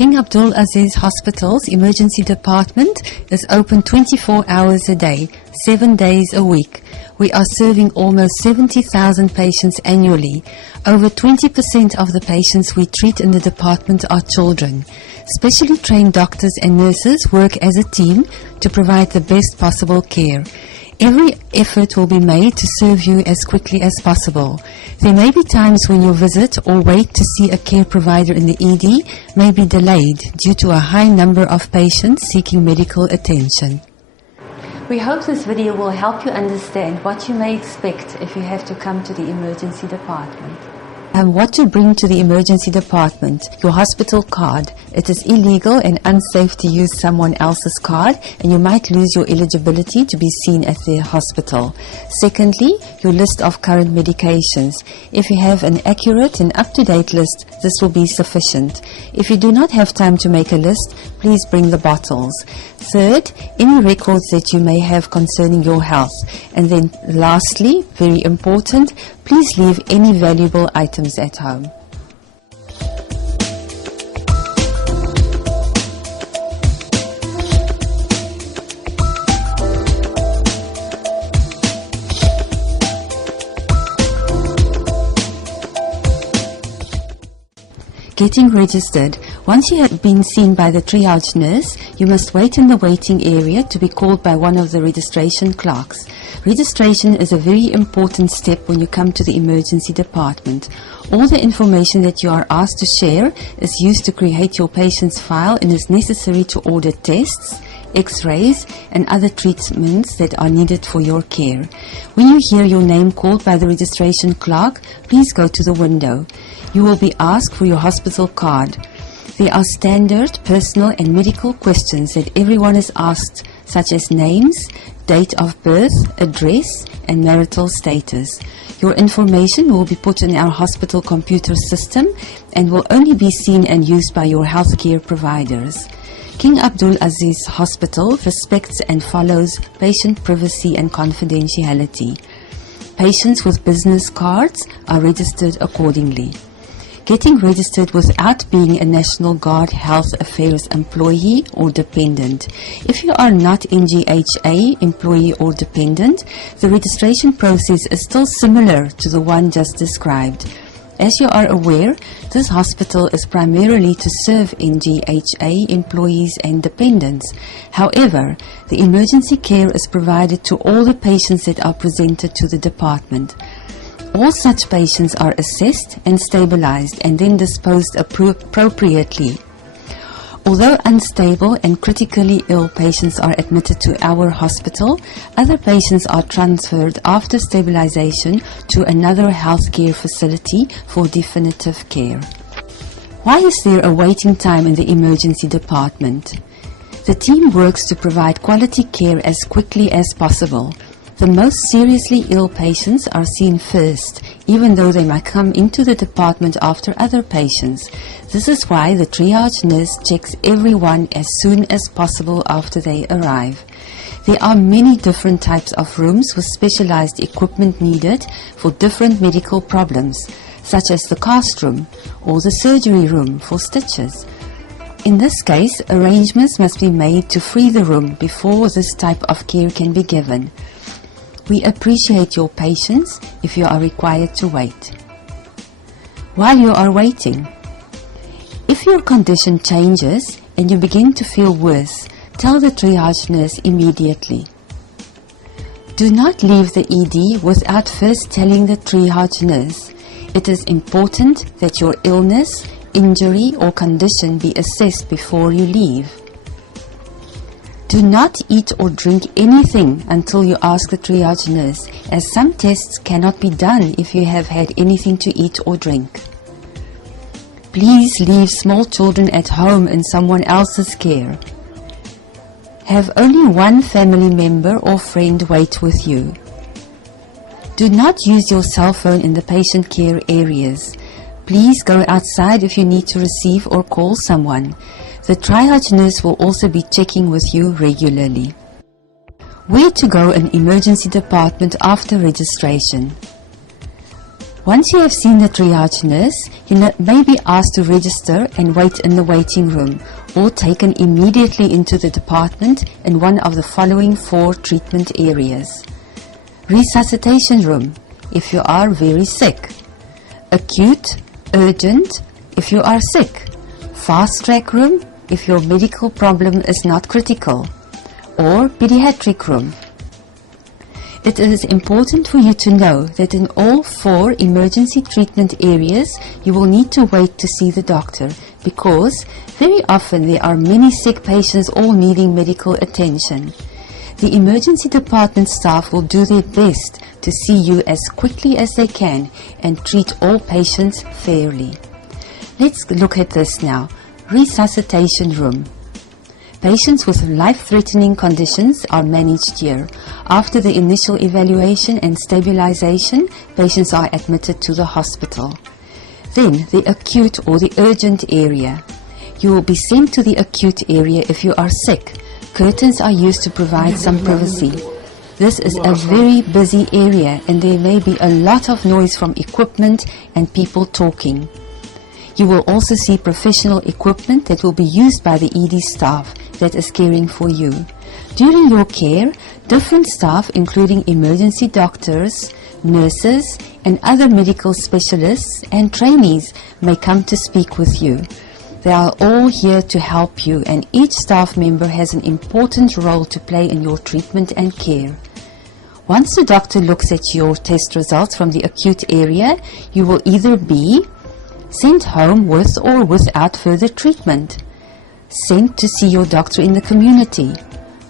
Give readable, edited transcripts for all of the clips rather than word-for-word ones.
King Abdulaziz Hospital's emergency department is open 24 hours a day, 7 days a week. We are serving almost 70,000 patients annually. Over 20% of the patients we treat in the department are children. Specially trained doctors and nurses work as a team to provide the best possible care. Every effort will be made to serve you as quickly as possible. There may be times when your visit or wait to see a care provider in the ED may be delayed due to a high number of patients seeking medical attention. We hope this video will help you understand what you may expect if you have to come to the emergency department. And what to bring to the emergency department: your hospital card. It is illegal and unsafe to use someone else's card, and you might lose your eligibility to be seen at the hospital. Secondly, your list of current medications. If you have an accurate and up-to-date list, this will be sufficient. If you do not have time to make a list, please bring the bottles. Third, any records that you may have concerning your health. And then lastly, very important, please leave any valuable items at home. Getting registered. Once you have been seen by the triage nurse, you must wait in the waiting area to be called by one of the registration clerks. Registration is a very important step when you come to the emergency department. All the information that you are asked to share is used to create your patient's file and is necessary to order tests, X-rays and other treatments that are needed for your care. When you hear your name called by the registration clerk, please go to the window. You will be asked for your hospital card. There are standard personal and medical questions that everyone is asked, such as names, date of birth, address and marital status. Your information will be put in our hospital computer system and will only be seen and used by your healthcare providers. King Abdulaziz Hospital respects and follows patient privacy and confidentiality. Patients with business cards are registered accordingly. Getting registered without being a National Guard Health Affairs employee or dependent. If you are not NGHA employee or dependent, the registration process is still similar to the one just described. As you are aware, this hospital is primarily to serve NGHA employees and dependents. However, the emergency care is provided to all the patients that are presented to the department. All such patients are assessed and stabilized and then disposed appropriately. Although unstable and critically ill patients are admitted to our hospital, other patients are transferred after stabilization to another healthcare facility for definitive care. Why is there a waiting time in the emergency department? The team works to provide quality care as quickly as possible. The most seriously ill patients are seen first, even though they might come into the department after other patients. This is why the triage nurse checks everyone as soon as possible after they arrive. There are many different types of rooms with specialized equipment needed for different medical problems, such as the cast room or the surgery room for stitches. In this case, arrangements must be made to free the room before this type of care can be given. We appreciate your patience if you are required to wait. While you are waiting, if your condition changes and you begin to feel worse, tell the triage nurse immediately. Do not leave the ED without first telling the triage nurse. It is important that your illness, injury or condition be assessed before you leave. Do not eat or drink anything until you ask the triage nurse, as some tests cannot be done if you have had anything to eat or drink. Please leave small children at home in someone else's care. Have only one family member or friend wait with you. Do not use your cell phone in the patient care areas. Please go outside if you need to receive or call someone. The triage nurse will also be checking with you regularly. Where to go in emergency department after registration? Once you have seen the triage nurse, you may be asked to register and wait in the waiting room, or taken immediately into the department in one of the following 4 treatment areas. Resuscitation room, if you are very sick. Acute, urgent, if you are sick. Fast track room, if your medical problem is not critical. Or pediatric room. It is important for you to know that in all 4 emergency treatment areas, you will need to wait to see the doctor, because very often there are many sick patients all needing medical attention. The emergency department staff will do their best to see you as quickly as they can and treat all patients fairly. Let's look at this now. Resuscitation room. Patients with life-threatening conditions are managed here. After the initial evaluation and stabilization, patients are admitted to the hospital. Then, the acute or the urgent area. You will be sent to the acute area if you are sick. Curtains are used to provide some privacy. This is a very busy area and there may be a lot of noise from equipment and people talking. You will also see professional equipment that will be used by the ED staff that is caring for you. During your care, different staff, including emergency doctors, nurses, and other medical specialists and trainees may come to speak with you. They are all here to help you, and each staff member has an important role to play in your treatment and care. Once the doctor looks at your test results from the acute area, you will either be sent home with or without further treatment, sent to see your doctor in the community,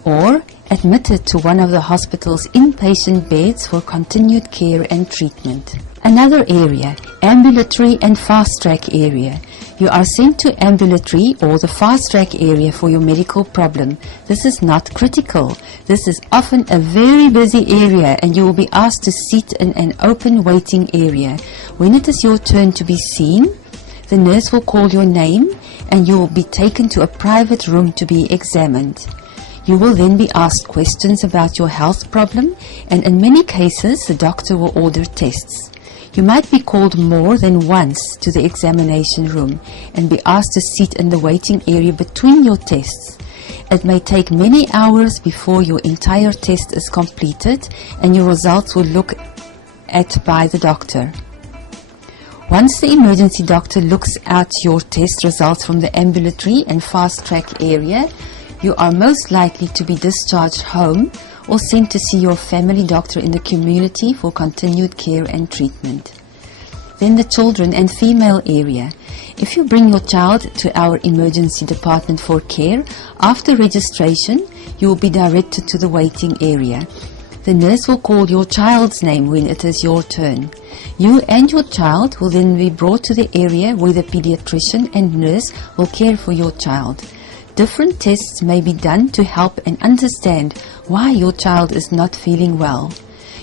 or admitted to one of the hospital's inpatient beds for continued care and treatment. Another area, ambulatory and fast-track area. You are sent to ambulatory or the fast-track area for your medical problem. This is not critical. This is often a very busy area and you will be asked to sit in an open waiting area. When it is your turn to be seen, the nurse will call your name and you will be taken to a private room to be examined. You will then be asked questions about your health problem, and in many cases the doctor will order tests. You might be called more than once to the examination room and be asked to sit in the waiting area between your tests. It may take many hours before your entire test is completed and your results will look at by the doctor. Once the emergency doctor looks at your test results from the ambulatory and fast-track area, you are most likely to be discharged home or sent to see your family doctor in the community for continued care and treatment. Then the children and female area. If you bring your child to our emergency department for care, after registration, you will be directed to the waiting area. The nurse will call your child's name when it is your turn. You and your child will then be brought to the area where the pediatrician and nurse will care for your child. Different tests may be done to help and understand why your child is not feeling well.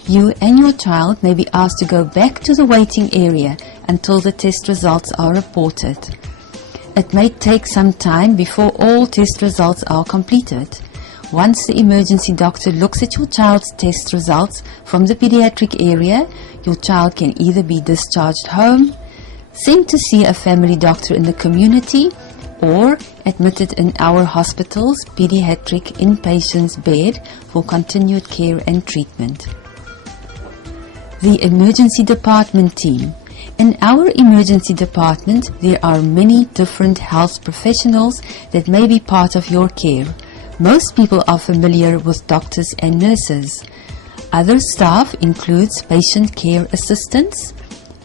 You and your child may be asked to go back to the waiting area until the test results are reported. It may take some time before all test results are completed. Once the emergency doctor looks at your child's test results from the pediatric area, your child can either be discharged home, sent to see a family doctor in the community, or admitted in our hospital's pediatric inpatient's bed for continued care and treatment. The emergency department team. In our emergency department, there are many different health professionals that may be part of your care. Most people are familiar with doctors and nurses. Other staff includes patient care assistants,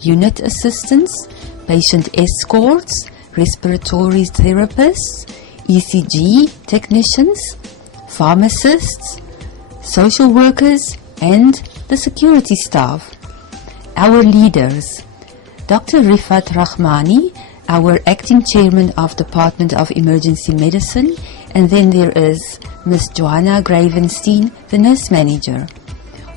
unit assistants, patient escorts, respiratory therapists, ECG technicians, pharmacists, social workers, and the security staff. Our leaders: Dr. Er-Ngha-Dr.Rehmani, our acting chairman of Department of Emergency Medicine, and then there is Ms. Joanna Gravenstein, the nurse manager.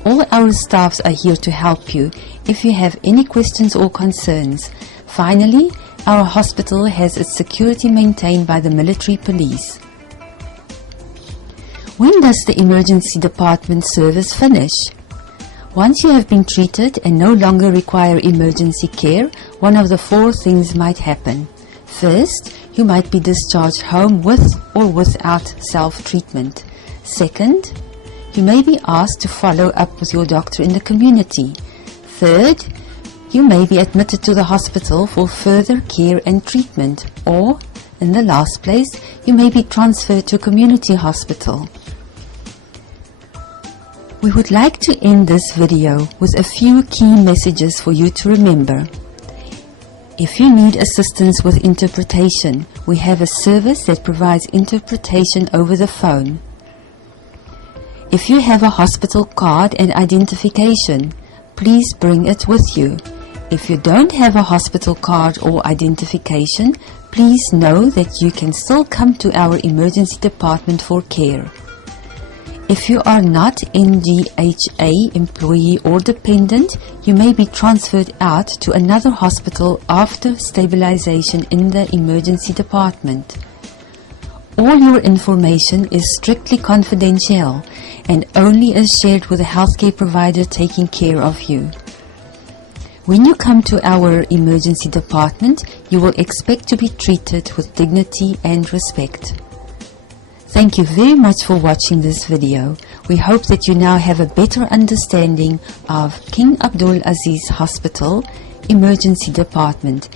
All our staffs are here to help you if you have any questions or concerns. Finally, our hospital has its security maintained by the military police. When does the emergency department service finish? Once you have been treated and no longer require emergency care, one of the 4 things might happen. First, you might be discharged home with or without self-treatment. Second, you may be asked to follow up with your doctor in the community. Third, you may be admitted to the hospital for further care and treatment. Or, in the last place, you may be transferred to a community hospital. We would like to end this video with a few key messages for you to remember. If you need assistance with interpretation, we have a service that provides interpretation over the phone. If you have a hospital card and identification, please bring it with you. If you don't have a hospital card or identification, please know that you can still come to our emergency department for care. If you are not NGHA employee or dependent, you may be transferred out to another hospital after stabilization in the emergency department. All your information is strictly confidential and only is shared with the healthcare provider taking care of you. When you come to our emergency department, you will expect to be treated with dignity and respect. Thank you very much for watching this video. We hope that you now have a better understanding of King Abdul Aziz Hospital Emergency Department